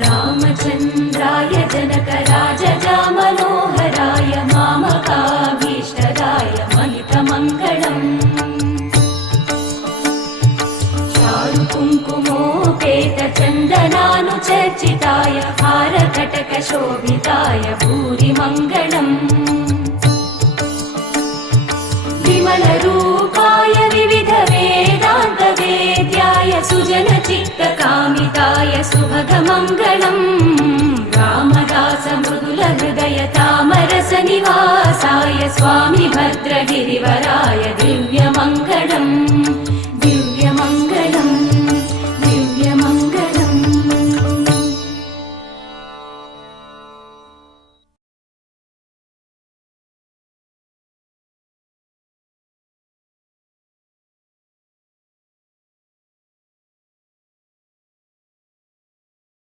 रामचन्द्राय जनकराजजामनोहराय मामकाभीष्टदाय महितमङ्गलम् चारुकुङ्कुमोपेतचन्दनानुचर्चिताय हारकटकशोभिताय भूरिमङ्गलम् विमलरूपाय विविधवेदान्तवेद्याय सुजनचित्तकामिताय सुभगमङ्गलम् रामदासमृदुलहृदय तामरसनिवासाय स्वामि भद्रगिरिवराय दिव्यमङ्गलम्